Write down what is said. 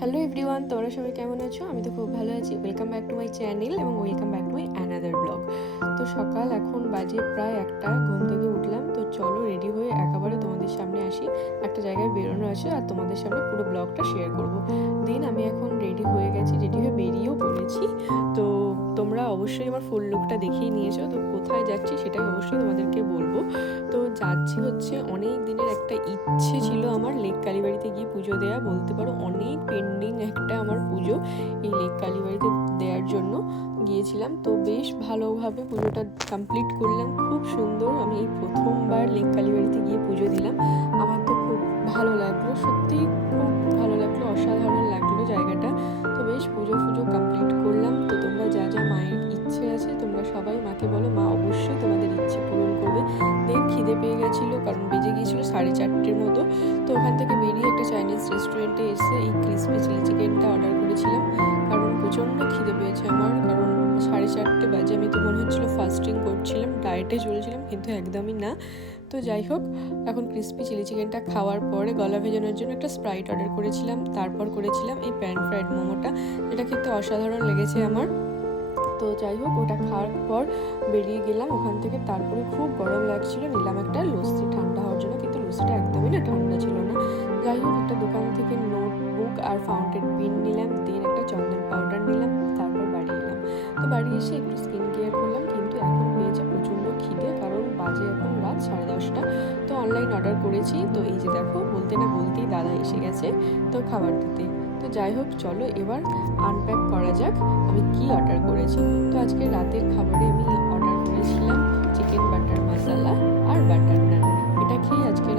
Hello everyone, তোমরা সবাই কেমন আছো? আমি তো খুব ভালো আছি। Welcome back to my channel এবং welcome back to my another blog. তো সকাল এখন বাজে প্রায় 1টা, ঘুম থেকে উঠলাম। তো চলো রেডি হয়ে একেবারে তোমাদের সামনে আসি। একটা জায়গায় বেরোনো আছে আর তোমাদের সামনে পুরো ব্লগটা শেয়ার করব। দেন আমি এখন রেডি হয়ে গেছি, রেডি হয়ে বেরিয়েও পড়েছি। তো তোমরা অবশ্যই আমার ফুল লুকটা দেখেই নিয়েছো। তো কোথায় যাচ্ছি সেটাই অবশ্যই তোমাদেরকে বলবো। তো যাচ্ছি হচ্ছে অনেক দিনের একটা ইচ্ছে ছিল আমার, লেক কালীবাড়িতে গিয়ে পুজো দেওয়া। বলতে পারো অনেক পেন্ডিং একটা আমার পুজো এই লেক কালীবাড়িতে দেওয়ার জন্য গিয়েছিলাম। তো বেশ ভালোভাবে পুজোটা কমপ্লিট করলাম, খুব সুন্দর। আমি এই প্রথমবার লেক কালীবাড়িতে গিয়ে পুজো দিলাম। আমার তো খুব ভালো লাগলো, সত্যিই খুব ভালো লাগলো, অসাধারণ লাগলো জায়গাটা। তো বেশ পুজো কমপ্লিট করলাম। তো তোমরা যা যা মায়ের ইচ্ছে আছে তোমরা সবাই মাকে বলো, মা অবশ্যই তোমাদের ইচ্ছে পূরণ করবে। দেন খিদে পেয়ে গেছিলো, কারণ বেজে গিয়েছিলো 4:30 মতো। তো ওখান থেকে বেরিয়ে একটা চাইনিজ রেস্টুরেন্টে এসে এই ক্রিসপি চিলি চিকেনটা অর্ডার করেছিলাম, কারণ প্রচণ্ড খিদে পেয়েছে আমার। কারণ 4:30 বাজে, আমি তো মনে হচ্ছিলো ফাস্টিং করছিলাম, ডায়েটে চলেছিলাম, কিন্তু একদমই না। তো যাই হোক, এখন ক্রিসপি চিলি চিকেনটা খাওয়ার পরে গলা ভেজানোর জন্য একটা স্প্রাইট অর্ডার করেছিলাম। তারপর করেছিলাম এই প্যান ফ্রাইড মোমোটা, যেটা খেতে অসাধারণ লেগেছে আমার। তো যাই হোক, ওটা খাওয়ার পর বেরিয়ে গেলাম ওখান থেকে। তারপরে খুব গরম লাগছিল, নিলাম একটা লস্যি ঠান্ডা হওয়ার জন্য, কিন্তু লস্যিটা একদমই না ঠান্ডা ছিল না। যাই হোক, একটা দোকান থেকে নোটবুক আর ফাউন্টেন পেন নিলাম, দেন একটা চন্দন পাউডার নিলাম, তারপর বাড়ি এলাম। তো বাড়ি এসে একটু স্কিন কেয়ার করলাম, কিন্তু এখন পেয়েছে প্রচণ্ড খিদে, কারণ বাজে এখন রাত 10:30। তো অনলাইন অর্ডার করেছি। তো এই যে দেখো, বলতে না বলতেই দাদা এসে গেছে তো খাবার দিতে। তো যাই হোক, চলো এবার আনপ্যাক করা যাক আমি কি অর্ডার করেছি। তো আজকে রাতের খাবারে আমি অর্ডার করেছিলাম চিকেন বাটার মশলা আর বাটার নান। এটা খেয়ে আজকে